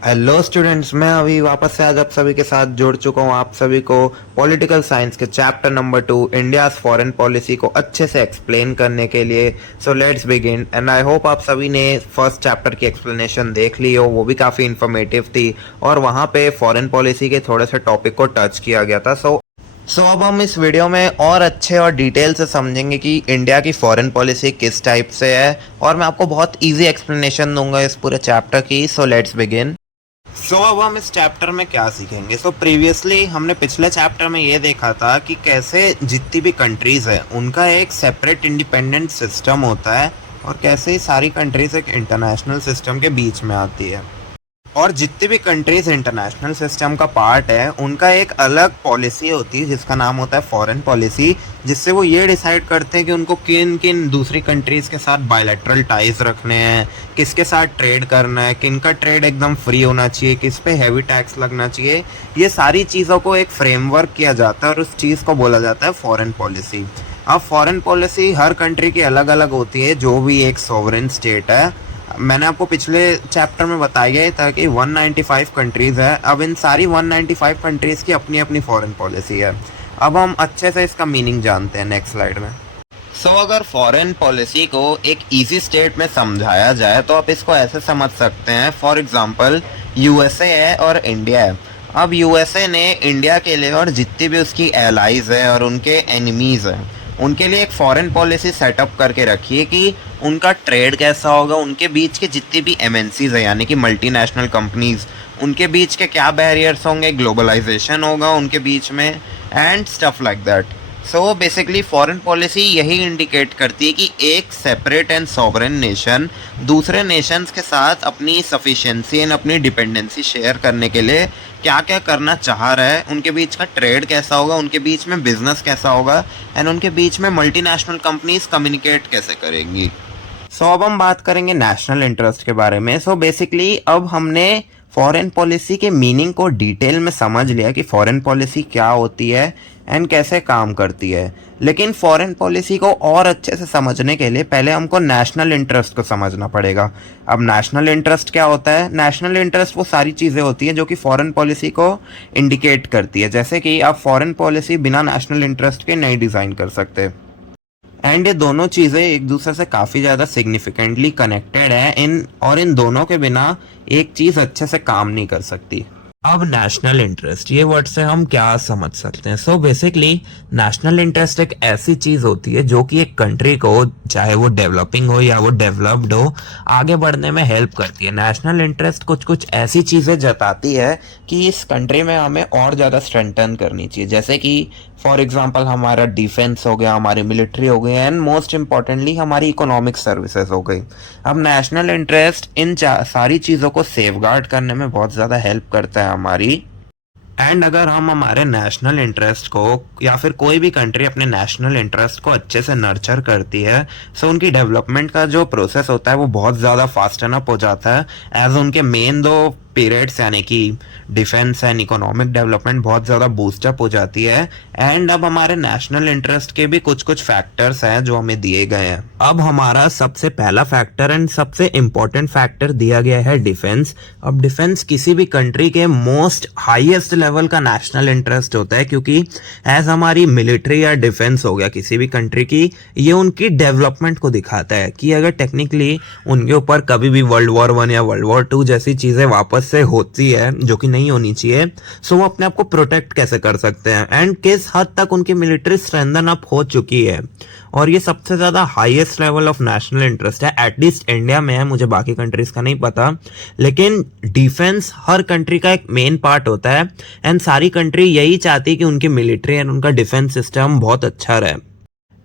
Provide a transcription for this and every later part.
Hello students, मैं अभी वापस से आज आप सभी के साथ जुड़ चुका हूँ। आप सभी को पॉलिटिकल साइंस के chapter number 2 India's foreign policy को अच्छे से एक्सप्लेन करने के लिए। So let's begin and I hope आप सभी ने फर्स्ट चैप्टर की एक्सप्लेनेशन देख ली हो, वो भी काफ़ी इन्फॉर्मेटिव थी और वहाँ पे फॉरेन पॉलिसी के थोड़े से टॉपिक को टच किया गया था। सो अब हम इस वीडियो में और अच्छे और डिटेल से समझेंगे कि इंडिया की फॉरेन पॉलिसी किस टाइप से है और मैं आपको बहुत इजी एक्सप्लेनेशन दूंगा इस पूरे चैप्टर की। So let's begin. अब हम इस चैप्टर में क्या सीखेंगे। प्रीवियसली हमने पिछले चैप्टर में ये देखा था कि कैसे जितनी भी कंट्रीज है उनका एक सेपरेट इंडिपेंडेंट सिस्टम होता है और कैसे सारी कंट्रीज एक इंटरनेशनल सिस्टम के बीच में आती है और जितनी भी कंट्रीज इंटरनेशनल सिस्टम का पार्ट है उनका एक अलग पॉलिसी होती है जिसका नाम होता है फॉरेन पॉलिसी, जिससे वो ये डिसाइड करते हैं कि उनको किन किन दूसरी कंट्रीज के साथ बायलैटरल टाइज रखने हैं, किसके साथ ट्रेड करना है, किन का ट्रेड एकदम फ्री होना चाहिए, किस पे हैवी टैक्स लगना चाहिए। ये सारी चीज़ों को एक फ्रेमवर्क किया जाता है और उस चीज़ को बोला जाता है फॉरेन पॉलिसी। अब फॉरेन पॉलिसी हर कंट्री की अलग अलग होती है, जो भी एक सॉवरेन स्टेट है। मैंने आपको पिछले चैप्टर में बताया था कि 195 कंट्रीज़ है। अब इन सारी 195 कंट्रीज़ की अपनी अपनी फॉरेन पॉलिसी है। अब हम अच्छे से इसका मीनिंग जानते हैं नेक्स्ट स्लाइड में। अगर फॉरेन पॉलिसी को एक इजी स्टेट में समझाया जाए तो आप इसको ऐसे समझ सकते हैं। फॉर एग्जांपल यूएसए है और इंडिया है। अब यूएसए ने इंडिया के लिए और जितनी भी उसकी एलाइज है और उनके एनिमीज़ हैं उनके लिए एक फॉरेन पॉलिसी सेटअप करके रखी है कि उनका ट्रेड कैसा होगा, उनके बीच के जितनी भी एमएनसीज है यानी कि मल्टीनेशनल कंपनीज, उनके बीच के क्या बैरियर्स होंगे, ग्लोबलाइजेशन होगा उनके बीच में and stuff like that. So basically foreign policy यही इंडिकेट करती है कि एक सेपरेट एंड सॉवरेन नेशन दूसरे नेशंस के साथ अपनी सफिशिएंसी एंड अपनी डिपेंडेंसी शेयर करने के लिए क्या क्या करना चाह रहा है, उनके बीच का ट्रेड कैसा होगा, उनके बीच में बिजनेस कैसा होगा एंड उनके बीच में मल्टीनेशनल कंपनीज कम्युनिकेट कैसे करेंगी। अब हम बात करेंगे नेशनल इंटरेस्ट के बारे में। बेसिकली अब हमने फॉरेन पॉलिसी के मीनिंग को डिटेल में समझ लिया कि फॉरेन पॉलिसी क्या होती है एंड कैसे काम करती है। लेकिन फॉरेन पॉलिसी को और अच्छे से समझने के लिए पहले हमको नेशनल इंटरेस्ट को समझना पड़ेगा। अब नेशनल इंटरेस्ट क्या होता है? नेशनल इंटरेस्ट वो सारी चीज़ें होती हैं जो कि फॉरेन पॉलिसी को इंडिकेट करती है। जैसे कि आप फॉरेन पॉलिसी बिना नेशनल इंटरेस्ट के नहीं डिज़ाइन कर सकते एंड ये दोनों चीज़ें एक दूसरे से काफ़ी ज़्यादा सिग्निफिकेंटली कनेक्टेड है इन दोनों के बिना एक चीज़ अच्छे से काम नहीं कर सकती। अब नेशनल इंटरेस्ट ये वर्ड से हम क्या समझ सकते हैं? बेसिकली नेशनल इंटरेस्ट एक ऐसी चीज होती है जो कि एक कंट्री को, चाहे वो डेवलपिंग हो या वो डेवलप्ड हो, आगे बढ़ने में हेल्प करती है। नेशनल इंटरेस्ट कुछ कुछ ऐसी चीजें जताती है कि इस कंट्री में हमें और ज्यादा स्ट्रेंथन करनी चाहिए। जैसे कि फॉर एग्जाम्पल हमारा डिफेंस हो गया, हमारी मिलिट्री हो गई एंड मोस्ट इम्पॉर्टेंटली हमारी इकोनॉमिक सर्विसेज हो गई। अब नेशनल इंटरेस्ट इन सारी चीज़ों को सेफगार्ड करने में बहुत ज़्यादा हेल्प करता है हमारी। एंड अगर हम हमारे नेशनल इंटरेस्ट को या फिर कोई भी कंट्री अपने नेशनल इंटरेस्ट को अच्छे से नर्चर करती है उनकी डेवलपमेंट का जो प्रोसेस होता है वो बहुत ज़्यादा फास्टन अप हो जाता है एज उनके मेन दो पीरियड्स यानी कि डिफेंस एंड इकोनॉमिक डेवलपमेंट बहुत ज़्यादा बूस्टअप हो जाती है। एंड अब हमारे नेशनल इंटरेस्ट के भी कुछ कुछ फैक्टर्स हैं जो हमें दिए गए हैं। अब हमारा सबसे पहला फैक्टर एंड सबसे इम्पोर्टेंट फैक्टर दिया गया है डिफेंस। अब डिफेंस किसी भी कंट्री के मोस्ट हाईएस्ट लेवल का नेशनल इंटरेस्ट होता है, क्योंकि एज हमारी मिलिट्री या डिफेंस हो गया किसी भी कंट्री की, ये उनकी डेवलपमेंट को दिखाता है कि अगर टेक्निकली उनके ऊपर कभी भी वर्ल्ड वॉर 1 या वर्ल्ड वॉर 2 जैसी चीज़ें वापस से होती है जो कि नहीं होनी चाहिए, वो अपने आप को प्रोटेक्ट कैसे कर सकते हैं एंड किस हद तक उनकी मिलिट्री स्ट्रेंथन अप हो चुकी है। और ये सबसे ज्यादा highest level of national interest है, एटलीस्ट इंडिया में है, मुझे बाकी कंट्रीज का नहीं पता। लेकिन डिफेंस हर कंट्री का एक मेन पार्ट होता है एंड सारी कंट्री यही चाहती है कि उनकी मिलिट्री एंड उनका डिफेंस सिस्टम बहुत अच्छा रहे।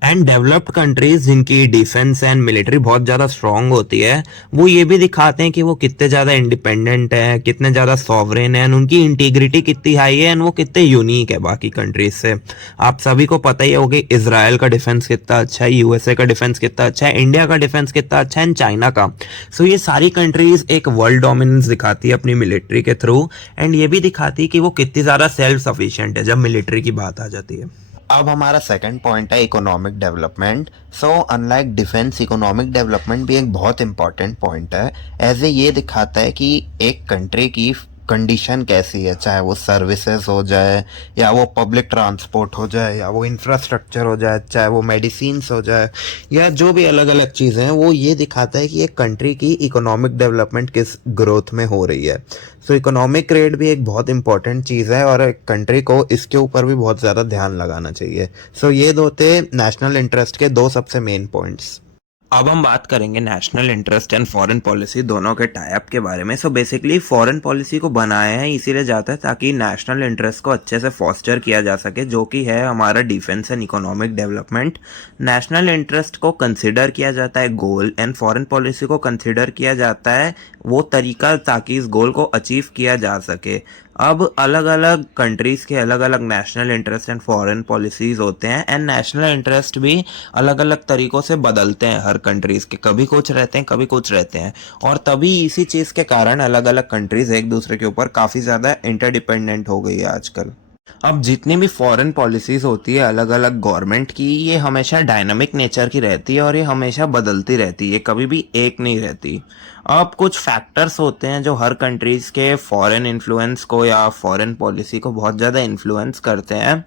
एंड डेवलप्ड कंट्रीज जिनकी डिफेंस एंड मिलिट्री बहुत ज़्यादा स्ट्रांग होती है वो ये भी दिखाते हैं कि वो कितने ज़्यादा इंडिपेंडेंट है, कितने ज़्यादा सॉवरेन है एंड उनकी इंटीग्रिटी कितनी हाई है एंड वो कितने यूनिक है बाकी कंट्रीज से। आप सभी को पता ही होगा इजराइल का डिफेंस कितना अच्छा है, यूएसए का डिफेंस कितना अच्छा है, इंडिया का डिफेंस कितना अच्छा है एंड चाइना का। ये सारी कंट्रीज एक वर्ल्ड डोमिनेंस दिखाती है अपनी मिलिट्री के थ्रू एंड ये भी दिखाती है कि वो कितनी ज़्यादा सेल्फ सफिशिएंट है जब मिलिट्री की बात आ जाती है। अब हमारा सेकंड पॉइंट है economic development. So unlike defence, economic development भी एक बहुत इंपॉर्टेंट पॉइंट है। ऐसे ये दिखाता है कि एक कंट्री की कंडीशन कैसी है, चाहे वो सर्विसेज हो जाए, या वो पब्लिक ट्रांसपोर्ट हो जाए, या वो इंफ्रास्ट्रक्चर हो जाए, चाहे वो मेडिसिन्स हो जाए, या जो भी अलग अलग चीज़ें हैं, वो ये दिखाता है कि एक कंट्री की इकोनॉमिक डेवलपमेंट किस ग्रोथ में हो रही है। सो इकोनॉमिक रेट भी एक बहुत इंपॉर्टेंट चीज़ है और एक कंट्री को इसके ऊपर भी बहुत ज़्यादा ध्यान लगाना चाहिए। सो ये दो थे नेशनल इंटरेस्ट के दो सबसे मेन पॉइंट्स। अब हम बात करेंगे national interest and foreign policy दोनों के टाई अप के बारे में। सो बेसिकली फॉरेन पॉलिसी को बनाया है इसीलिए जाता है ताकि नेशनल इंटरेस्ट को अच्छे से फॉस्टर किया जा सके, जो कि है हमारा defence and economic development. National interest को कंसिडर किया जाता है गोल, एंड फॉरेन पॉलिसी को कंसिडर किया जाता है वो तरीका ताकि इस गोल को अचीव किया जा सके। अब अलग अलग कंट्रीज़ के अलग अलग national interest and foreign policies होते हैं, एंड नेशनल इंटरेस्ट भी अलग अलग तरीक़ों से बदलते हैं हर कंट्रीज़ के, कभी कुछ रहते हैं कभी कुछ रहते हैं। और तभी इसी चीज़ के कारण अलग अलग कंट्रीज़ एक दूसरे के ऊपर काफ़ी ज़्यादा इंटरडिपेंडेंट हो गई है आजकल। अब जितनी भी फॉरेन पॉलिसीज होती है अलग अलग गवर्नमेंट की, ये हमेशा डायनामिक नेचर की रहती है और ये हमेशा बदलती रहती है, कभी भी एक नहीं रहती। अब कुछ फैक्टर्स होते हैं जो हर कंट्रीज़ के फॉरेन इन्फ्लुएंस को या फॉरेन पॉलिसी को बहुत ज़्यादा इन्फ्लुएंस करते हैं।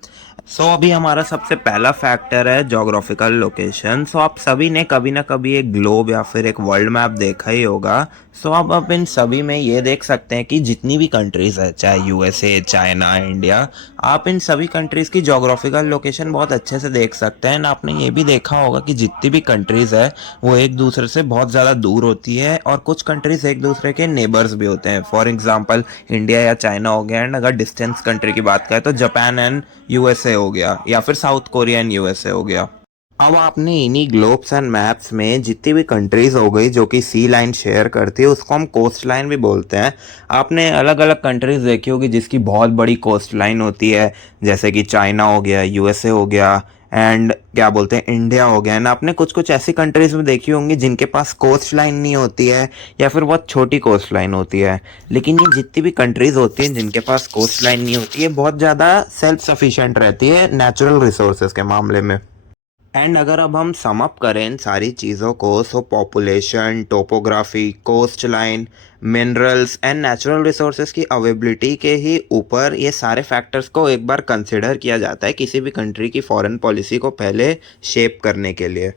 अभी हमारा सबसे पहला फैक्टर है जोग्राफिकल लोकेशन। आप सभी ने कभी ना कभी एक ग्लोब या फिर एक वर्ल्ड मैप देखा ही होगा। अब आप इन सभी में ये देख सकते हैं कि जितनी भी कंट्रीज़ है, चाहे यूएसए, चाइना, इंडिया, आप इन सभी कंट्रीज़ की जोग्राफिकल लोकेशन बहुत अच्छे से देख सकते हैं। आपने ये भी देखा होगा कि जितनी भी कंट्रीज़ है वो एक दूसरे से बहुत ज़्यादा दूर होती है और कुछ कंट्रीज़ एक दूसरे के नेबर्स भी होते हैं। फॉर एग्जांपल इंडिया या चाइना हो गया, एंड अगर डिस्टेंस कंट्री की बात करें तो जापान एंड यूएसए हो गया, या फिर साउथ कोरिया एंड यूएसए हो गया। अब आपने इन्हीं ग्लोब्स एंड मैप्स में जितनी भी कंट्रीज हो गई जो कि सी लाइन शेयर करती है उसको हम कोस्ट लाइन भी बोलते हैं। आपने अलग अलग कंट्रीज देखी होगी जिसकी बहुत बड़ी कोस्ट लाइन होती है, जैसे कि चाइना हो गया, यूएसए हो गया, एंड क्या बोलते हैं इंडिया हो गया। एंड आपने कुछ कुछ ऐसी कंट्रीज में देखी होंगी जिनके पास कोस्ट लाइन नहीं होती है या फिर बहुत छोटी कोस्ट लाइन होती है। लेकिन ये जितनी भी कंट्रीज होती हैं जिनके पास कोस्ट लाइन नहीं होती है बहुत ज़्यादा सेल्फ सफिशिएंट रहती है नेचुरल रिसोर्सेज के मामले में। एंड अगर अब हम सम अप करें इन सारी चीज़ों को, population, topography, coast line, minerals and natural resources की अवेलेबिलिटी के ही ऊपर ये सारे फैक्टर्स को एक बार कंसिडर किया जाता है किसी भी कंट्री की फॉरेन पॉलिसी को पहले शेप करने के लिए।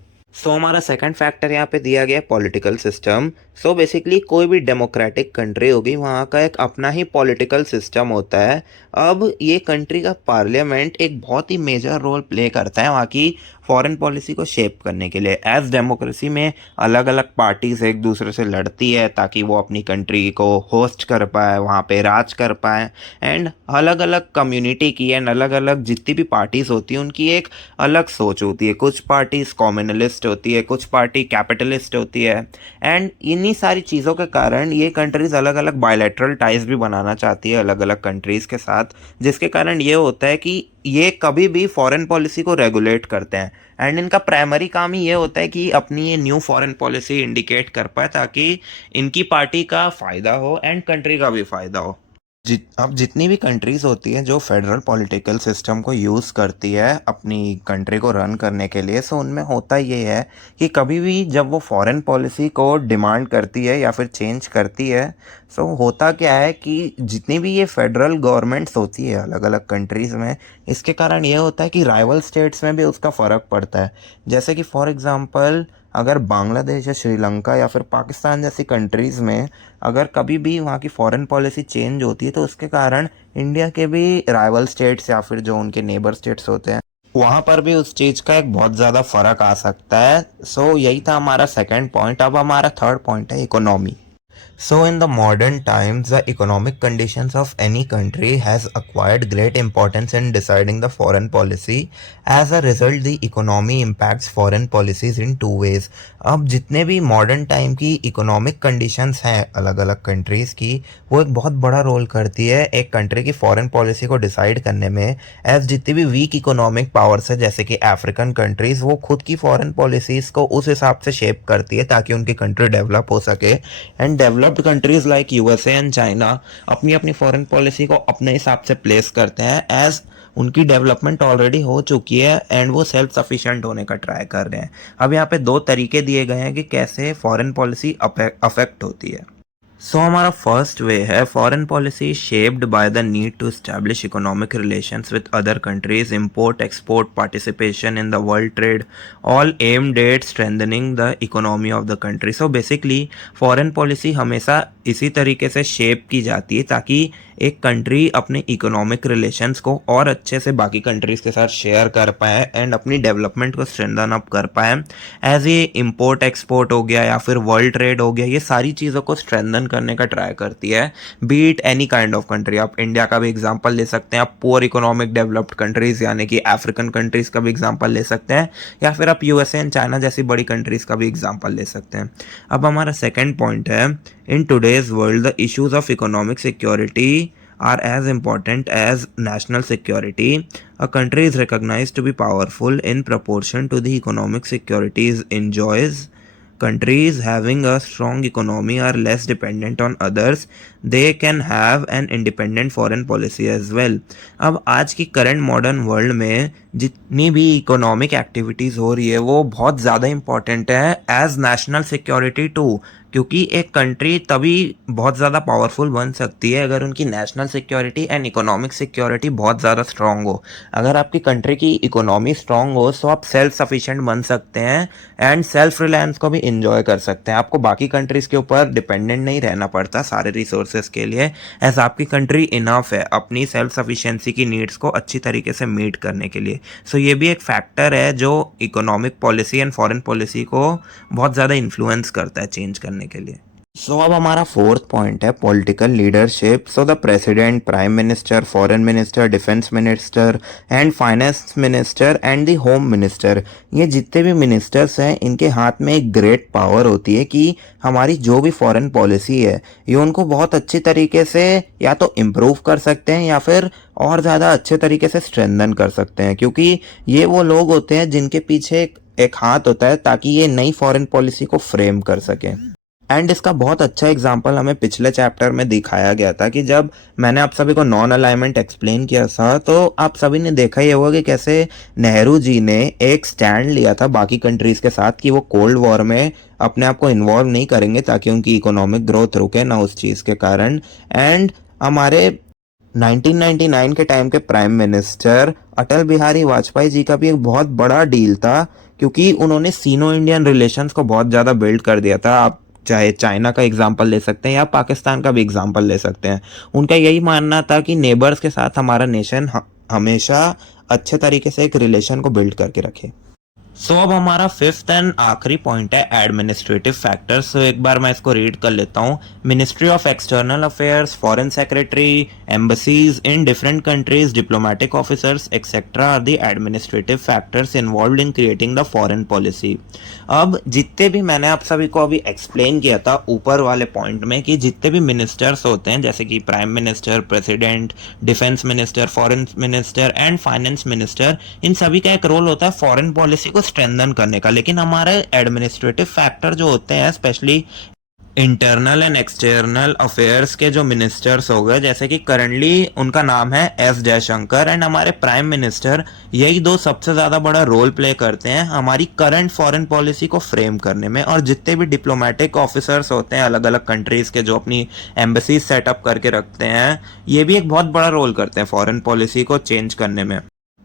हमारा सेकंड फैक्टर यहाँ पे दिया गया है पॉलिटिकल सिस्टम। बेसिकली कोई भी डेमोक्रेटिक कंट्री होगी वहाँ का एक अपना ही पॉलिटिकल सिस्टम होता है। अब ये कंट्री का पार्लियामेंट एक बहुत ही मेजर रोल प्ले करता है वहाँ की फॉरेन पॉलिसी को शेप करने के लिए। एज डेमोक्रेसी में अलग अलग पार्टीज एक दूसरे से लड़ती है ताकि वो अपनी कंट्री को होस्ट कर पाए, वहाँ पे राज कर पाए। एंड अलग अलग कम्युनिटी की एंड अलग अलग जितनी भी पार्टीज़ होती हैं उनकी एक अलग सोच होती है। कुछ पार्टीज कॉम्युनलिस्ट होती है, कुछ पार्टी कैपिटलिस्ट होती है। एंड इन्हीं सारी चीज़ों के कारण ये कंट्रीज़ अलग अलग बायलैटरल टाइज भी बनाना चाहती है अलग अलग कंट्रीज़ के साथ, जिसके कारण ये होता है कि ये कभी भी फॉरेन पॉलिसी को रेगुलेट करते हैं। एंड इनका प्राइमरी काम ही ये होता है कि अपनी ये न्यू फॉरेन पॉलिसी इंडिकेट कर पाए ताकि इनकी पार्टी का फ़ायदा हो एंड कंट्री का भी फ़ायदा हो। अब जितनी भी कंट्रीज़ होती हैं जो फेडरल पॉलिटिकल सिस्टम को यूज़ करती है अपनी कंट्री को रन करने के लिए, उनमें होता ये है कि कभी भी जब वो फॉरेन पॉलिसी को डिमांड करती है या फिर चेंज करती है, होता क्या है कि जितनी भी ये फेडरल गवर्नमेंट्स होती है अलग अलग कंट्रीज़ में, इसके कारण ये होता है कि राइवल स्टेट्स में भी उसका फ़र्क पड़ता है। जैसे कि फॉर एग्ज़ाम्पल अगर बांग्लादेश या श्रीलंका या फिर पाकिस्तान जैसी कंट्रीज़ में अगर कभी भी वहाँ की फॉरेन पॉलिसी चेंज होती है तो उसके कारण इंडिया के भी राइवल स्टेट्स या फिर जो उनके नेबर स्टेट्स होते हैं वहाँ पर भी उस चीज़ का एक बहुत ज़्यादा फ़र्क आ सकता है। यही था हमारा सेकंड पॉइंट। अब हमारा थर्ड पॉइंट है economy. In the modern times, the economic conditions of any country has acquired great importance in deciding the foreign policy. As a result, the economy impacts foreign policies in two ways. अब जितने भी modern time की economic conditions हैं अलग अलग countries की, वो एक बहुत बड़ा रोल करती है एक कंट्री की फॉरेन पॉलिसी को डिसाइड करने में। एज जितनी भी वीक इकोनॉमिक पावर्स है जैसे कि अफ्रीकन कंट्रीज़, वो खुद की फॉरेन पॉलिसीज़ को उस हिसाब से शेप करती है ताकि उनकी कंट्री डेवलप हो सके। And develop developed countries like USA and China अपनी अपनी फॉरेन पॉलिसी को अपने हिसाब से प्लेस करते हैं, एज उनकी डेवलपमेंट ऑलरेडी हो चुकी है एंड वो सेल्फ सफिशिएंट होने का ट्राई कर रहे हैं। अब यहाँ पे दो तरीके दिए गए हैं कि कैसे फॉरेन पॉलिसी अफेक्ट होती है। सो हमारा फर्स्ट वे है foreign policy shaped by the need to establish economic relations with other countries, import export, participation in the world trade, all aimed at strengthening the economy of the country. So basically foreign policy हमेशा इसी तरीके से shape की जाती है ताकि एक country अपने इकोनॉमिक रिलेशंस को और अच्छे से बाकी कंट्रीज के साथ शेयर कर पाए एंड अपनी डेवलपमेंट को स्ट्रेंथन अप कर पाए। एज ये इंपोर्ट एक्सपोर्ट हो गया या फिर वर्ल्ड ट्रेड हो गया, ये सारी चीज़ों को स्ट्रेंथन करने का ट्राई करती है, beat any kind of country. आप इंडिया का भी एग्जांपल ले सकते हैं, आप पुअर इकोनॉमिक डेवलप्ड कंट्रीज यानी कि अफ्रीकन कंट्रीज का भी एग्जांपल ले सकते हैं, या फिर आप यूएसए एंड चाइना जैसी बड़ी कंट्रीज का भी एग्जांपल ले सकते हैं। अब हमारा सेकेंड पॉइंट है, in today's world the issues of economic security are as important as national security. A country is recognized to be powerful in proportion to the economic security it enjoys. Countries having a strong economy are less dependent on others. They can have an independent foreign policy as well. अब आज की current modern world में जितनी भी economic activities हो रही है वो बहुत ज़्यादा इम्पॉर्टेंट है एज नेशनल सिक्योरिटी टू, क्योंकि एक कंट्री तभी बहुत ज़्यादा पावरफुल बन सकती है अगर उनकी national security and economic security बहुत ज़्यादा स्ट्रांग हो। अगर आपकी कंट्री की इकोनॉमी स्ट्रांग हो तो आप सेल्फ सफिशिएंट बन सकते हैं एंड सेल्फ रिलायंस को भी इंजॉय कर सकते हैं। आपको बाकी कंट्रीज़ के ऊपर डिपेंडेंट नहीं रहना पड़ता सारे रिसोर्सेज के लिए, एज आपकी कंट्री इनफ है अपनी सेल्फ सफिशिएंसी की नीड्स को अच्छी तरीके से मीट करने के लिए। सो ये भी एक फैक्टर है जो economic policy and foreign policy को बहुत ज़्यादा इन्फ्लुएंस करता है चेंज करने के लिए। सो अब हमारा फोर्थ पॉइंट है political leadership. So the president, prime minister, foreign minister, defence minister and finance minister and the home minister, ये जितने भी मिनिस्टर्स हैं इनके हाथ में एक ग्रेट पावर होती है कि हमारी जो भी फॉरेन पॉलिसी है ये उनको बहुत अच्छी तरीके से या तो इम्प्रूव कर सकते हैं या फिर और ज़्यादा अच्छे तरीके से स्ट्रेंथन कर सकते हैं, क्योंकि ये वो लोग होते हैं जिनके पीछे एक हाथ होता है ताकि ये नई फॉरेन पॉलिसी को फ्रेम कर सकें। एंड इसका बहुत अच्छा एग्जाम्पल हमें पिछले चैप्टर में दिखाया गया था कि जब मैंने आप सभी को नॉन अलाइनमेंट एक्सप्लेन किया था तो आप सभी ने देखा ही होगा कि कैसे नेहरू जी ने एक स्टैंड लिया था बाकी कंट्रीज के साथ कि वो कोल्ड वॉर में अपने आप को इन्वॉल्व नहीं करेंगे ताकि उनकी इकोनॉमिक ग्रोथ रुके ना उस चीज़ के कारण। एंड हमारे 1999 के टाइम के प्राइम मिनिस्टर अटल बिहारी वाजपेयी जी का भी एक बहुत बड़ा डील था, क्योंकि उन्होंने सीनो इंडियन रिलेशंस को बहुत ज़्यादा बिल्ड कर दिया था। आप चाहे चाइना का एग्जाम्पल ले सकते हैं या पाकिस्तान का भी एग्जाम्पल ले सकते हैं। उनका यही मानना था कि नेबर्स के साथ हमारा नेशन हमेशा अच्छे तरीके से एक रिलेशन को बिल्ड करके रखे। सो अब हमारा फिफ्थ एंड आखिरी पॉइंट है एडमिनिस्ट्रेटिव फैक्टर्स। सो एक बार मैं इसको रीड कर लेता हूँ। Ministry of external affairs, foreign secretary, embassies in different countries, diplomatic officers etcetera are the administrative factors involved in creating the foreign policy. अब जितने भी मैंने आप सभी को अभी एक्सप्लेन किया था ऊपर वाले पॉइंट में कि जितने भी मिनिस्टर्स होते हैं जैसे कि prime minister, president, defence minister, foreign minister and finance minister, इन सभी का एक रोल होता है फॉरेन पॉलिसी को स्ट्रेंथन करने का। लेकिन हमारे एडमिनिस्ट्रेटिव फैक्टर जो होते हैं specially internal and external affairs के जो मिनिस्टर्स हो गए, जैसे कि करंटली उनका नाम है एस जयशंकर एंड हमारे प्राइम मिनिस्टर, यही दो सबसे ज़्यादा बड़ा रोल प्ले करते हैं हमारी करंट फॉरेन पॉलिसी को फ्रेम करने में। और जितने भी डिप्लोमेटिक ऑफिसर्स होते हैं अलग अलग कंट्रीज़ के जो अपनी एम्बेसीज सेटअप करके रखते हैं, ये भी एक बहुत बड़ा रोल करते हैं फॉरेन पॉलिसी को चेंज करने में।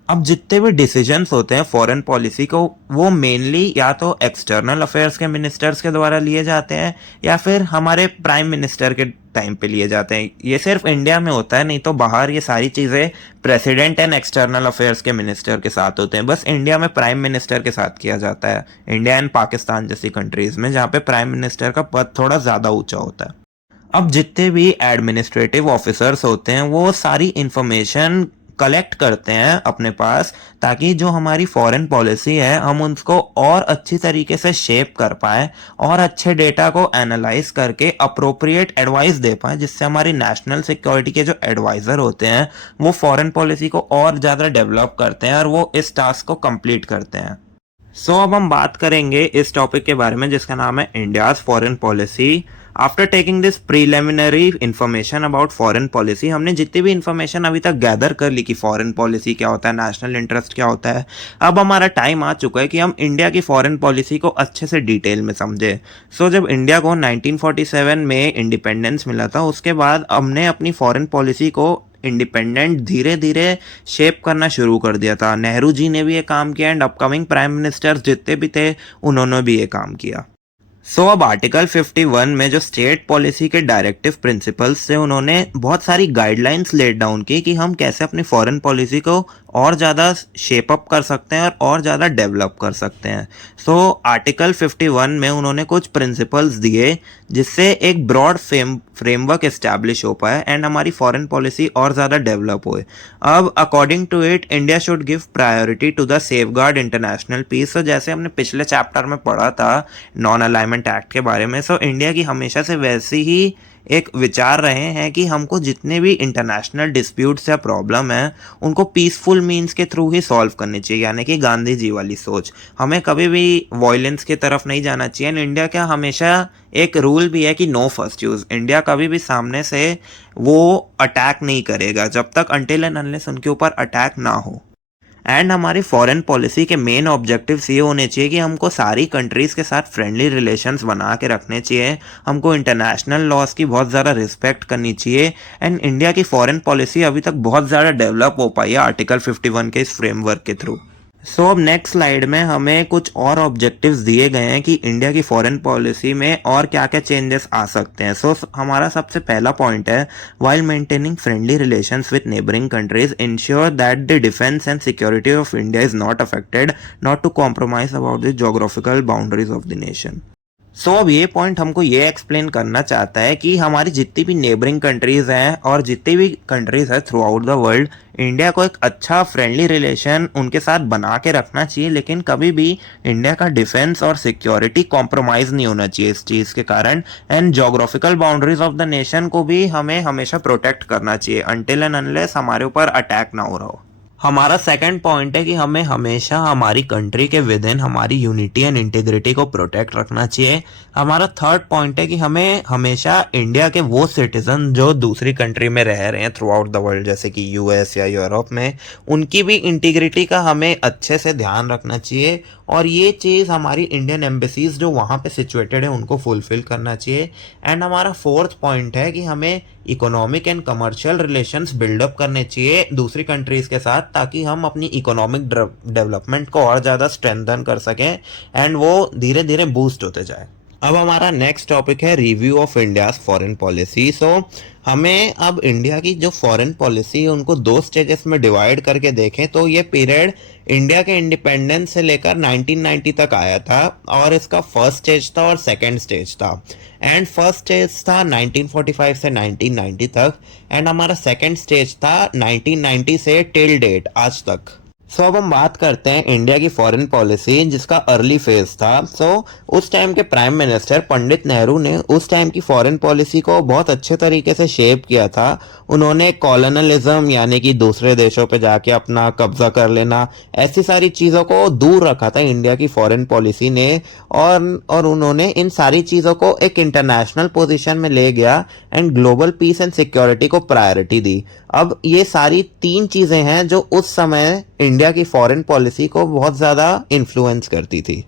अब जितने भी डिसीजंस होते हैं फॉरेन पॉलिसी को वो मेनली या तो एक्सटर्नल अफेयर्स के मिनिस्टर्स के द्वारा लिए जाते हैं या फिर हमारे प्राइम मिनिस्टर के टाइम पे लिए जाते हैं। ये सिर्फ इंडिया में होता है, नहीं तो बाहर ये सारी चीज़ें प्रेसिडेंट एंड एक्सटर्नल अफेयर्स के मिनिस्टर के साथ होते हैं। बस इंडिया में प्राइम मिनिस्टर के साथ किया जाता है, इंडिया एंड पाकिस्तान जैसी कंट्रीज़ में जहाँ पे प्राइम मिनिस्टर का पद थोड़ा ज़्यादा ऊँचा होता है। अब जितने भी एडमिनिस्ट्रेटिव ऑफिसर्स होते हैं वो सारी इंफॉर्मेशन कलेक्ट करते हैं अपने पास ताकि जो हमारी फॉरेन पॉलिसी है हम उसको और अच्छी तरीके से शेप कर पाए और अच्छे डेटा को एनालाइज करके अप्रोप्रिएट एडवाइस दे पाए, जिससे हमारी नेशनल सिक्योरिटी के जो एडवाइजर होते हैं वो फॉरेन पॉलिसी को और ज़्यादा डेवलप करते हैं और वो इस टास्क को कंप्लीट करते हैं। सो अब हम बात करेंगे इस टॉपिक के बारे में जिसका नाम है India's foreign policy. After taking this preliminary information about foreign policy, हमने जितनी भी इंफॉर्मेशन अभी तक गैदर कर ली कि फॉरेन पॉलिसी क्या होता है, नेशनल इंटरेस्ट क्या होता है, अब हमारा टाइम आ चुका है कि हम इंडिया की फॉरेन पॉलिसी को अच्छे से डिटेल में समझे। जब इंडिया को 1947 में इंडिपेंडेंस मिला था, उसके बाद हमने अपनी फॉरेन पॉलिसी को इंडिपेंडेंट धीरे धीरे शेप करना शुरू कर दिया था। नेहरू जी ने भी ये काम किया एंड अपकमिंग प्राइम मिनिस्टर्स जितने भी थे उन्होंने भी ये काम किया। अब आर्टिकल 51 में जो स्टेट पॉलिसी के डायरेक्टिव प्रिंसिपल्स से उन्होंने बहुत सारी गाइडलाइंस लेट डाउन की कि हम कैसे अपनी फॉरेन पॉलिसी को और ज़्यादा शेप अप कर सकते हैं और ज़्यादा डेवलप कर सकते हैं। आर्टिकल 51 में उन्होंने कुछ प्रिंसिपल्स दिए जिससे एक ब्रॉड फ्रेमवर्क इस्टेब्लिश हो पाए एंड हमारी फॉरेन पॉलिसी और ज़्यादा डेवलप होए। अब according to it, India should give priority to the safeguard international peace. जैसे हमने पिछले चैप्टर में पढ़ा था नॉन अलाइनमेंट एक्ट के बारे में, इंडिया की हमेशा से वैसी ही एक विचार रहे हैं कि हमको जितने भी इंटरनेशनल डिस्प्यूट्स या प्रॉब्लम है उनको पीसफुल मीन्स के थ्रू ही सॉल्व करनी चाहिए, यानी कि गांधी जी वाली सोच। हमें कभी भी वायलेंस की तरफ नहीं जाना चाहिए। एंड इंडिया का हमेशा एक रूल भी है कि नो फर्स्ट यूज। इंडिया कभी भी सामने से वो अटैक नहीं करेगा जब तक अनटिल एंड अनलेस उनके ऊपर अटैक ना हो। एंड हमारी फॉरेन पॉलिसी के मेन ऑब्जेक्टिव्स ये होने चाहिए कि हमको सारी कंट्रीज़ के साथ फ्रेंडली रिलेशंस बना के रखने चाहिए, हमको इंटरनेशनल लॉज की बहुत ज़्यादा रिस्पेक्ट करनी चाहिए। एंड इंडिया की फॉरेन पॉलिसी अभी तक बहुत ज़्यादा डेवलप हो पाई है आर्टिकल 51 के इस फ्रेमवर्क के थ्रू। अब नेक्स्ट स्लाइड में हमें कुछ और ऑब्जेक्टिव्स दिए गए हैं कि इंडिया की फॉरेन पॉलिसी में और क्या क्या चेंजेस आ सकते हैं। हमारा सबसे पहला पॉइंट है, while maintaining friendly relations with neighbouring countries ensure that the defence and security of India is not affected, not to compromise about the geographical boundaries of the nation. अब ये पॉइंट हमको ये एक्सप्लेन करना चाहता है कि हमारी जितनी भी नेबरिंग कंट्रीज हैं और जितनी भी कंट्रीज है through out the world, India को एक अच्छा फ्रेंडली रिलेशन उनके साथ बना के रखना चाहिए, लेकिन कभी भी इंडिया का डिफेंस और सिक्योरिटी कॉम्प्रोमाइज नहीं होना चाहिए इस चीज़ के कारण। And geographical boundaries of the nation को भी हमें हमेशा प्रोटेक्ट करना चाहिए अनटिल एंड अनलेस हमारे ऊपर अटैक ना हो रहा हो। हमारा सेकंड पॉइंट है कि हमें हमेशा हमारी कंट्री के विद इन हमारी यूनिटी एंड इंटीग्रिटी को प्रोटेक्ट रखना चाहिए। हमारा थर्ड पॉइंट है कि हमें हमेशा इंडिया के वो सिटीजन जो दूसरी कंट्री में रह रहे हैं थ्रू आउट द वर्ल्ड, जैसे कि यूएस या यूरोप में, उनकी भी इंटीग्रिटी का हमें अच्छे से ध्यान रखना चाहिए और ये चीज़ हमारी इंडियन एम्बेसीज जो वहाँ पे सिचुएटेड है उनको फुलफिल करना चाहिए। एंड हमारा फोर्थ पॉइंट है कि हमें economic and commercial relations build up करने चाहिए दूसरी कंट्रीज़ के साथ, ताकि हम अपनी इकोनॉमिक डेवलपमेंट को और ज़्यादा स्ट्रेंथन कर सकें एंड वो धीरे धीरे बूस्ट होते जाए। अब हमारा नेक्स्ट टॉपिक है review of India's foreign policy. हमें अब इंडिया की जो फॉरेन पॉलिसी है उनको दो स्टेजेस में डिवाइड करके देखें तो ये पीरियड इंडिया के इंडिपेंडेंस से लेकर 1990 तक आया था और इसका फर्स्ट स्टेज था और सेकंड स्टेज था। एंड फर्स्ट स्टेज था 1945 से 1990 तक एंड हमारा सेकंड स्टेज था 1990 से टिल डेट आज तक। अब हम बात करते हैं इंडिया की फॉरेन पॉलिसी जिसका अर्ली फेज था। उस टाइम के प्राइम मिनिस्टर पंडित नेहरू ने उस टाइम की फॉरेन पॉलिसी को बहुत अच्छे तरीके से शेप किया था। उन्होंने कॉलोनलिज्म यानी कि दूसरे देशों पे जाके अपना कब्जा कर लेना, ऐसी सारी चीज़ों को दूर रखा था इंडिया की फॉरेन पॉलिसी ने और उन्होंने इन सारी चीज़ों को एक इंटरनेशनल पोजीशन में ले गया and global piece and security को प्रायोरिटी दी। अब ये सारी तीन चीज़ें हैं जो उस समय इंडिया की फॉरेन पॉलिसी को बहुत ज़्यादा इन्फ्लुएंस करती थी।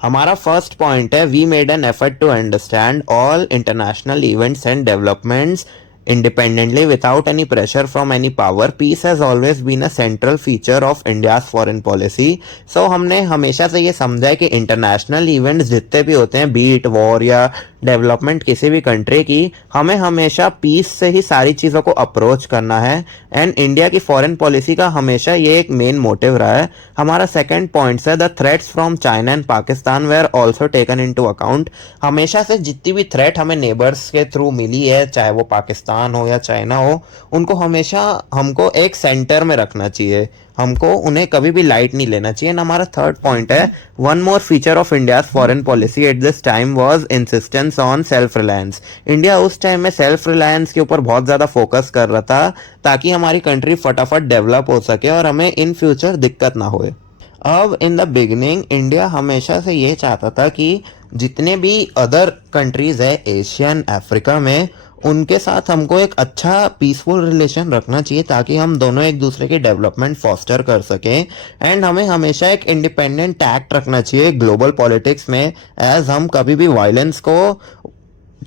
हमारा फर्स्ट पॉइंट है, we made an effort to understand all international events and developments independently without any pressure from any power. Peace has always been a central feature of India's foreign policy. हमने हमेशा से ये समझा है कि international events जितने भी होते हैं, बीट वॉर या डेवलपमेंट किसी भी कंट्री की, हमें हमेशा पीस से ही सारी चीज़ों को अप्रोच करना है एंड इंडिया की फॉरेन पॉलिसी का हमेशा ये एक मेन मोटिव रहा है। हमारा सेकंड पॉइंट है, the threats from China and Pakistan were also taken into account. हमेशा से जितनी भी थ्रेट हमें नेबर्स के थ्रू मिली है, चाहे वो पाकिस्तान हो या चाइना हो, उनको हमेशा हमको एक सेंटर में रखना चाहिए, हमको उन्हें कभी भी लाइट नहीं लेना चाहिए। हमारा थर्ड पॉइंट है, one more feature of India's foreign policy at this time was insistence on self reliance. India उस टाइम में सेल्फ रिलायंस के ऊपर बहुत ज़्यादा फोकस कर रहा था ताकि हमारी कंट्री फटाफट डेवलप हो सके और हमें इन फ्यूचर दिक्कत ना होए। अब इन द बिगिनिंग इंडिया हमेशा से ये चाहता था कि जितने भी अदर कंट्रीज है एशियन अफ्रीका में, उनके साथ हमको एक अच्छा पीसफुल रिलेशन रखना चाहिए ताकि हम दोनों एक दूसरे की डेवलपमेंट फॉस्टर कर सकें। एंड हमें हमेशा एक इंडिपेंडेंट टैक्ट रखना चाहिए ग्लोबल पॉलिटिक्स में, एज हम कभी भी वायलेंस को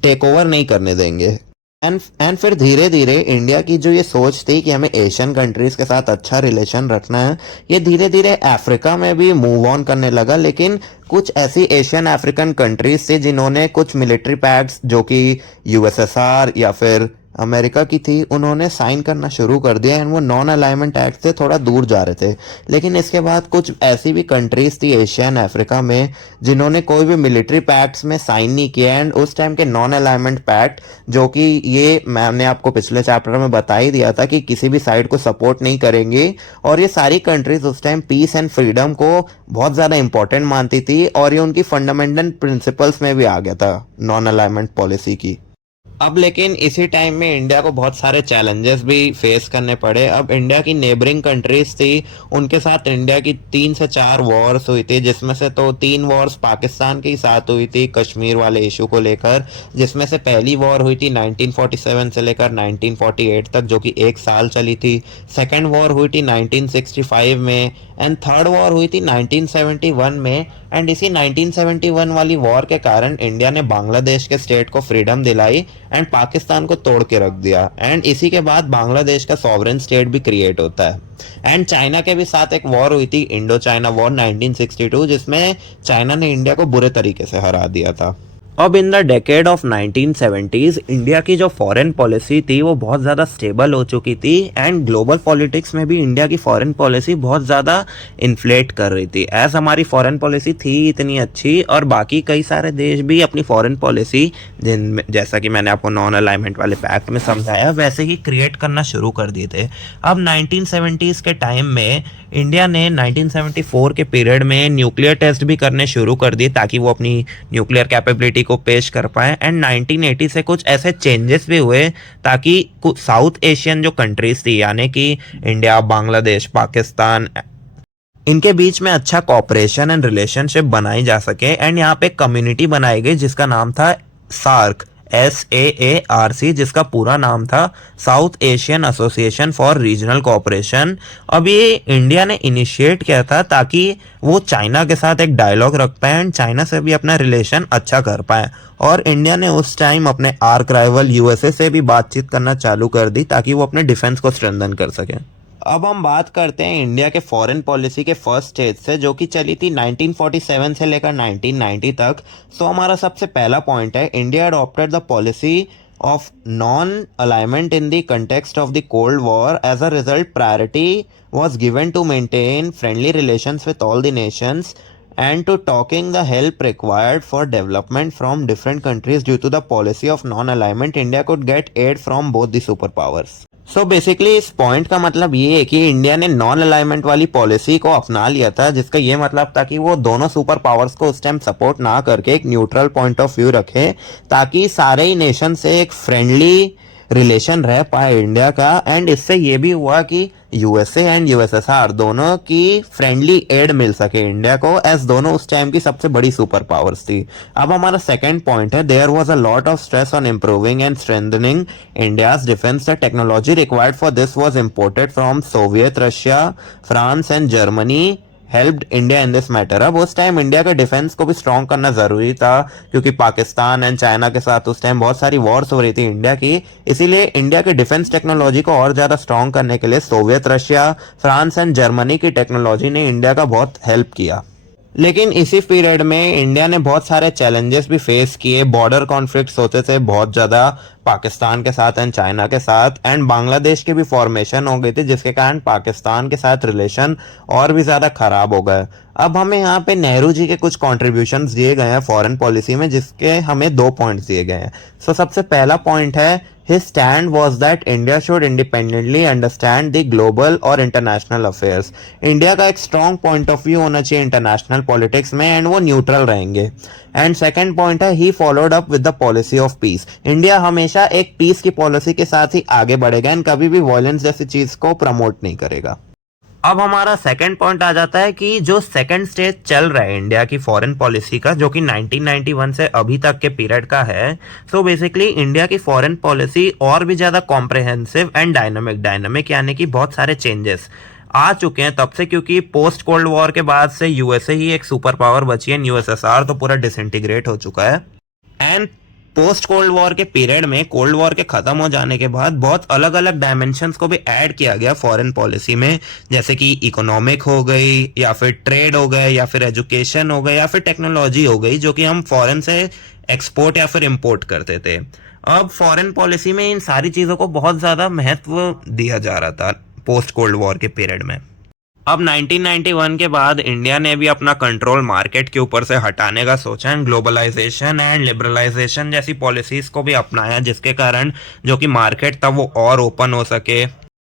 टेक ओवर नहीं करने देंगे। एंड फिर धीरे धीरे इंडिया की जो ये सोच थी कि हमें एशियन कंट्रीज के साथ अच्छा रिलेशन रखना है, ये धीरे धीरे अफ्रीका में भी मूव ऑन करने लगा। लेकिन कुछ ऐसी एशियन अफ्रीकन कंट्रीज थी जिन्होंने कुछ मिलिट्री पैक्ट्स जो कि यूएसएसआर या फिर अमेरिका की थी, उन्होंने साइन करना शुरू कर दिया एंड वो नॉन अलाइनमेंट एक्ट से थोड़ा दूर जा रहे थे। लेकिन इसके बाद कुछ ऐसी भी कंट्रीज थी एशियन अफ्रीका में जिन्होंने कोई भी मिलिट्री पैक्ट्स में साइन नहीं किया। एंड उस टाइम के नॉन अलाइनमेंट पैक्ट, जो कि ये मैंने आपको पिछले चैप्टर में बता ही दिया था कि किसी भी साइड को सपोर्ट नहीं करेंगे, और ये सारी कंट्रीज उस टाइम पीस एंड फ्रीडम को बहुत ज़्यादा इंपॉर्टेंट मानती थी और ये उनकी फंडामेंटल प्रिंसिपल्स में भी आ गया था नॉन अलाइनमेंट पॉलिसी की। अब लेकिन इसी टाइम में इंडिया को बहुत सारे चैलेंजेस भी फेस करने पड़े। अब इंडिया की नेबरिंग कंट्रीज थी, उनके साथ इंडिया की 3 से 4 वॉर्स हुई थी, जिसमें से तो 3 वॉर्स पाकिस्तान के साथ हुई थी कश्मीर वाले इशू को लेकर, जिसमें से पहली वॉर हुई थी 1947 से लेकर 1948 तक, जो कि 1 साल चली थी। सेकेंड वॉर हुई थी 1965 में, एंड थर्ड वॉर हुई थी 1971 में। एंड इसी 1971 वाली वॉर के कारण इंडिया ने बांग्लादेश के स्टेट को फ्रीडम दिलाई एंड पाकिस्तान को तोड़ के रख दिया। एंड इसी के बाद बांग्लादेश का सॉवरेन स्टेट भी क्रिएट होता है। एंड चाइना के भी साथ एक वॉर हुई थी, इंडो चाइना वॉर 1962, जिसमें चाइना ने इंडिया को बुरे तरीके से हरा दिया था। अब in the decade of 1970s India की जो फॉरेन पॉलिसी थी वो बहुत ज़्यादा स्टेबल हो चुकी थी एंड ग्लोबल पॉलिटिक्स में भी इंडिया की फॉरेन पॉलिसी बहुत ज़्यादा इन्फ्लेट कर रही थी। एज हमारी फॉरेन पॉलिसी थी इतनी अच्छी, और बाकी कई सारे देश भी अपनी फॉरेन पॉलिसी, जिनमें जैसा कि मैंने आपको नॉन अलाइनमेंट वाले पैक्ट में समझाया, वैसे ही क्रिएट करना शुरू कर दिए थे। अब 1970s के टाइम में इंडिया ने 1974 के पीरियड में न्यूक्लियर टेस्ट भी करने शुरू कर दिए ताकि वो अपनी न्यूक्लियर कैपेबिलिटी को पेश कर पाए। एंड 1980 से कुछ ऐसे चेंजेस भी हुए ताकि कुछ साउथ एशियन जो कंट्रीज थी, यानी कि इंडिया, बांग्लादेश, पाकिस्तान, इनके बीच में अच्छा कॉपरेशन एंड रिलेशनशिप बनाई जा सके। एंड यहाँ पे एक कम्युनिटी बनाई गई जिसका नाम था सार्क, SAARC, जिसका पूरा नाम था south Asian association for regional cooperation. अब ये इंडिया ने इनिशिएट किया था ताकि वो चाइना के साथ एक डायलॉग रख पाए एंड चाइना से भी अपना रिलेशन अच्छा कर पाए। और इंडिया ने उस टाइम अपने आर्क राइवल यूएसए से भी बातचीत करना चालू कर दी ताकि वो अपने डिफेंस को स्ट्रेंथन कर सके। अब हम बात करते हैं इंडिया के फॉरेन पॉलिसी के फर्स्ट स्टेज से, जो कि चली थी 1947 से लेकर 1990 तक। सो हमारा सबसे पहला पॉइंट है, India adopted the policy of non-alignment in the context of the Cold War. As a result, priority was given to maintain friendly relations with all the nations and to talking the help required for development from different countries. Due to the policy of non-alignment, India could get aid from both the superpowers. So basically इस point का मतलब ये है कि India ने non alignment वाली policy को अपना लिया था, जिसका ये मतलब था कि वो दोनों सुपर पावर्स को उस टाइम सपोर्ट ना करके एक न्यूट्रल पॉइंट ऑफ व्यू रखे ताकि सारे ही नेशन से एक फ्रेंडली रिलेशन रह पाए इंडिया का। एंड इससे ये भी हुआ कि यूएसए एंड यूएसएसआर दोनों की फ्रेंडली एड मिल सके इंडिया को, एज दोनों उस टाइम की सबसे बड़ी सुपर पावर्स थी। अब हमारा सेकंड पॉइंट है, there was a lot of stress on improving and strengthening India's defence. The technology required for this was imported from Soviet Russia, France and Germany helped India in this matter. अब उस time India के defence को भी strong करना जरूरी था क्योंकि Pakistan and China के साथ उस टाइम बहुत सारी वॉर्स हो रही थी इंडिया की। इसीलिए इंडिया के डिफेंस टेक्नोलॉजी को और ज्यादा स्ट्रॉन्ग करने के लिए Soviet Russia, France and Germany की टेक्नोलॉजी ने इंडिया का बहुत हेल्प किया। लेकिन इसी पीरियड में इंडिया ने बहुत सारे चैलेंजेस भी फेस किए। बॉर्डर कॉन्फ्लिक्ट्स होते थे बहुत ज़्यादा पाकिस्तान के साथ एंड चाइना के साथ, एंड बांग्लादेश की भी फॉर्मेशन हो गई थी जिसके कारण पाकिस्तान के साथ रिलेशन और भी ज़्यादा ख़राब हो गए। अब हमें यहाँ पे नेहरू जी के कुछ कॉन्ट्रीब्यूशंस दिए गए हैं फॉरेन पॉलिसी में, जिसके हमें 2 पॉइंट्स दिए गए हैं। सो सबसे पहला पॉइंट है, his stand was that India should independently understand the global और international affairs. इंडिया का एक strong point of view होना चाहिए international politics में एंड वो न्यूट्रल रहेंगे। एंड सेकेंड पॉइंट है, he followed up with the policy of peace. India हमेशा एक पीस की पॉलिसी के साथ ही आगे बढ़ेगा एंड कभी भी वायलेंस जैसी चीज को प्रमोट नहीं करेगा। अब हमारा सेकंड पॉइंट आ जाता है कि जो सेकंड स्टेज चल रहा है इंडिया की फॉरेन पॉलिसी का, जो कि 1991 से अभी तक के पीरियड का है। सो बेसिकली इंडिया की फॉरेन पॉलिसी और भी ज़्यादा कॉम्प्रहेंसिव एंड डायनामिक डायनामिक यानी कि बहुत सारे चेंजेस आ चुके हैं तब से, क्योंकि पोस्ट कोल्ड वॉर के बाद से यूएसए ही एक सुपर पावर बची है, यूएसएसआर तो पूरा डिसइंटीग्रेट हो चुका है। एंड पोस्ट कोल्ड वॉर के पीरियड में, कोल्ड वॉर के खत्म हो जाने के बाद बहुत अलग अलग डायमेंशंस को भी ऐड किया गया फॉरेन पॉलिसी में, जैसे कि इकोनॉमिक हो गई, या फिर ट्रेड हो गए, या फिर एजुकेशन हो गए, या फिर टेक्नोलॉजी हो गई, जो कि हम फॉरेन से एक्सपोर्ट या फिर इंपोर्ट करते थे। अब फॉरेन पॉलिसी में इन सारी चीज़ों को बहुत ज़्यादा महत्व दिया जा रहा था पोस्ट कोल्ड वॉर के पीरियड में। अब 1991 के बाद इंडिया ने भी अपना कंट्रोल मार्केट के ऊपर से हटाने का सोचा एंड ग्लोबलाइजेशन एंड लिबरलाइजेशन जैसी पॉलिसीज को भी अपनाया, जिसके कारण जो कि मार्केट था वो और ओपन हो सके।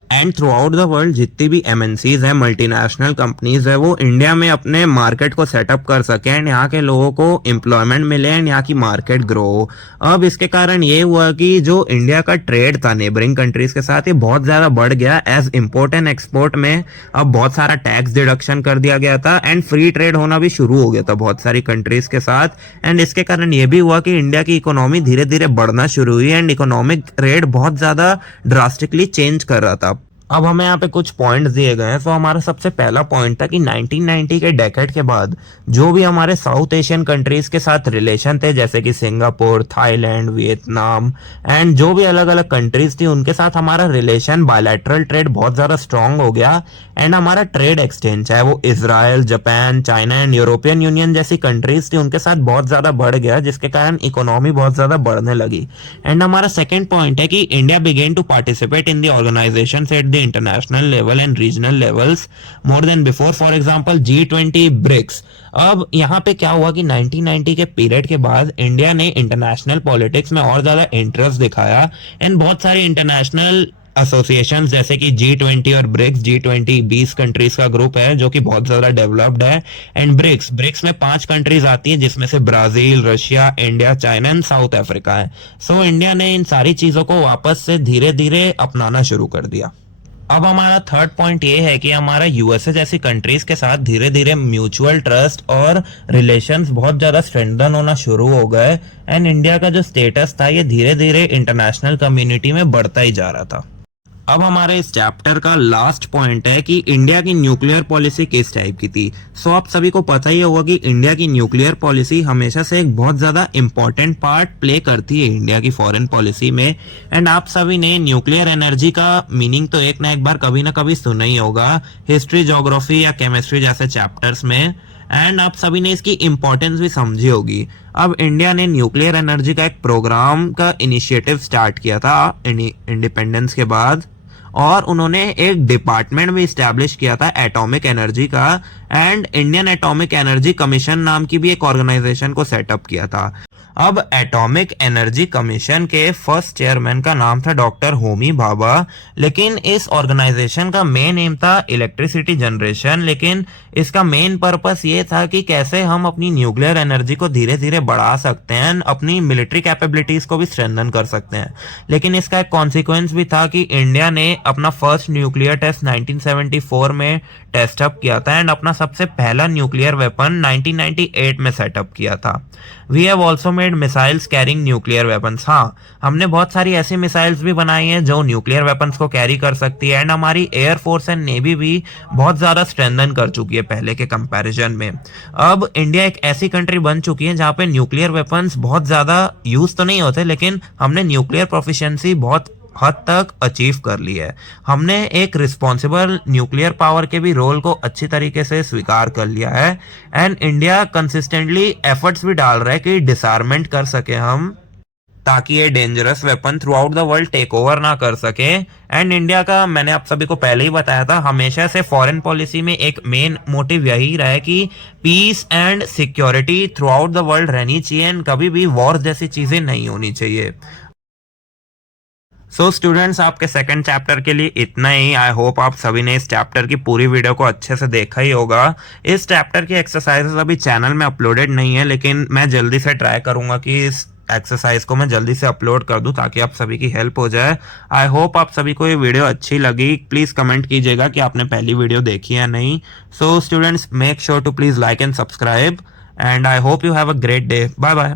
And through out the world जितनी भी एमएनसीज है, मल्टीनेशनल कंपनीज है, वो इंडिया में अपने मार्केट को सेटअप कर सके एंड यहाँ के लोगों को एम्प्लॉयमेंट मिले एंड यहाँ की मार्केट ग्रो हो। अब इसके कारण ये हुआ कि जो इंडिया का ट्रेड था नेबरिंग कंट्रीज के साथ, ये बहुत ज़्यादा बढ़ गया। एज इम्पोर्ट एंड एक्सपोर्ट में अब बहुत सारा टैक्स डिडक्शन कर दिया गया था एंड फ्री ट्रेड होना भी शुरू हो गया था बहुत सारी कंट्रीज के साथ। एंड इसके कारण ये भी हुआ कि इंडिया की इकोनॉमी धीरे धीरे बढ़ना शुरू हुई एंड इकोनॉमिक रेट बहुत ज़्यादा ड्रास्टिकली चेंज कर रहा था। अब हमें यहाँ पे कुछ पॉइंट्स दिए गए हैं। तो हमारा सबसे पहला पॉइंट था कि 1990 के डेकेड के बाद जो भी हमारे साउथ एशियन कंट्रीज के साथ रिलेशन थे, जैसे कि सिंगापुर, थाईलैंड, वियतनाम एंड जो भी अलग अलग कंट्रीज थी, उनके साथ हमारा रिलेशन बायलैटरल ट्रेड बहुत ज़्यादा स्ट्रांग हो गया। एंड हमारा ट्रेड एक्सचेंज, चाहे वो Israel, Japan, China and European union जैसी कंट्रीज थी, उनके साथ बहुत ज़्यादा बढ़ गया, जिसके कारण इकोनॉमी बहुत ज़्यादा बढ़ने लगी। एंड हमारा सेकेंड पॉइंट है कि India began to participate in the organisation at the international level and regional levels more than before, for example G20, BRICS. अब यहाँ पे क्या हुआ कि 1990 के पीरियड के बाद इंडिया ने इंटरनेशनल पॉलिटिक्स में और ज्यादा इंटरेस्ट दिखाया एंड बहुत सारे इंटरनेशनल एसोसिएशंस जैसे कि G20 और ब्रिक्स, G20 20 कंट्रीज का ग्रुप है जो कि बहुत ज्यादा डेवलप्ड है, एंड ब्रिक्स में 5 कंट्रीज आती हैं, जिसमें से Brazil, Russia, India, China and South Africa है। सो इंडिया ने इन सारी चीजों को वापस से धीरे धीरे अपनाना शुरू कर दिया। अब हमारा थर्ड पॉइंट ये है कि हमारा यूएसए जैसी कंट्रीज के साथ धीरे धीरे म्यूचुअल ट्रस्ट और रिलेशंस बहुत ज़्यादा स्ट्रेंथन होना शुरू हो गए एंड इंडिया का जो स्टेटस था ये धीरे धीरे इंटरनेशनल कम्युनिटी में बढ़ता ही जा रहा था। अब हमारे इस चैप्टर का लास्ट पॉइंट है कि इंडिया की न्यूक्लियर पॉलिसी किस टाइप की थी। सो आप सभी को पता ही होगा कि इंडिया की न्यूक्लियर पॉलिसी हमेशा से एक बहुत ज़्यादा इंपॉर्टेंट पार्ट प्ले करती है इंडिया की फॉरेन पॉलिसी में। एंड आप सभी ने न्यूक्लियर एनर्जी का मीनिंग तो एक ना एक बार कभी ना कभी सुना ही होगा, हिस्ट्री, ज्योग्राफी या केमिस्ट्री जैसे चैप्टर्स में, एंड आप सभी ने इसकी इंपॉर्टेंस भी समझी होगी। अब इंडिया ने न्यूक्लियर एनर्जी का एक प्रोग्राम का इनिशिएटिव स्टार्ट किया था इंडिपेंडेंस के बाद, और उन्होंने एक डिपार्टमेंट भी इस्टेब्लिश किया था एटॉमिक एनर्जी का, and Indian atomic energy commission नाम की भी एक ऑर्गेनाइजेशन को सेटअप किया था। अब एटॉमिक एनर्जी कमीशन के फर्स्ट चेयरमैन का नाम था डॉक्टर होमी भाभा, लेकिन इस ऑर्गेनाइजेशन का मेन एम था इलेक्ट्रिसिटी जनरेशन, लेकिन इसका मेन पर्पस ये था कि कैसे हम अपनी न्यूक्लियर एनर्जी को धीरे धीरे बढ़ा सकते हैं, अपनी मिलिट्री कैपेबिलिटीज को भी स्ट्रेंथन कर सकते हैं। लेकिन इसका एक कॉन्सिक्वेंस भी था कि इंडिया ने अपना फर्स्ट न्यूक्लियर टेस्ट 1974 में टेस्ट अप किया था एंड अपना सबसे पहला न्यूक्लियर वेपन 1998 में सेटअप किया था। We have also made missiles carrying nuclear weapons. हाँ, हमने बहुत सारी ऐसी मिसाइल्स भी बनाई हैं जो न्यूक्लियर वेपन्स को कैरी कर सकती है, एंड हमारी एयरफोर्स एंड नेवी भी बहुत ज़्यादा स्ट्रेंथन कर चुकी है पहले के कंपैरिजन में। अब इंडिया एक ऐसी कंट्री बन चुकी है जहाँ पे न्यूक्लियर वेपन्स बहुत ज़्यादा यूज़ तो नहीं होते, लेकिन हमने न्यूक्लियर प्रोफिशिएंसी बहुत हद तक अचीव कर ली है। हमने एक रिस्पॉन्सिबल न्यूक्लियर पावर के भी रोल को अच्छी तरीके से स्वीकार कर लिया है, एंड इंडिया कंसिस्टेंटली एफर्ट्स भी डाल रहा है कि डिसआर्मेंट कर सके हम, ताकि ये dangerous weapon throughout the world take over ना कर सके। एंड इंडिया का, मैंने आप सभी को पहले ही बताया था, हमेशा से फॉरेन पॉलिसी में एक मेन मोटिव यही रहा है कि peace and security throughout the world रहनी चाहिए एंड कभी भी वॉर जैसी चीजें नहीं होनी चाहिए। सो स्टूडेंट्स, आपके सेकंड चैप्टर के लिए इतना ही। आई होप आप सभी ने इस चैप्टर की पूरी वीडियो को अच्छे से देखा ही होगा। इस चैप्टर की एक्सरसाइजेस अभी चैनल में अपलोडेड नहीं है, लेकिन मैं जल्दी से ट्राई करूंगा कि इस एक्सरसाइज को मैं जल्दी से अपलोड कर दूं ताकि आप सभी की हेल्प हो जाए। आई होप आप सभी को ये वीडियो अच्छी लगी। प्लीज़ कमेंट कीजिएगा कि आपने पहली वीडियो देखी या नहीं। So students, make sure to please like and subscribe, and I hope you have a great day. Bye bye.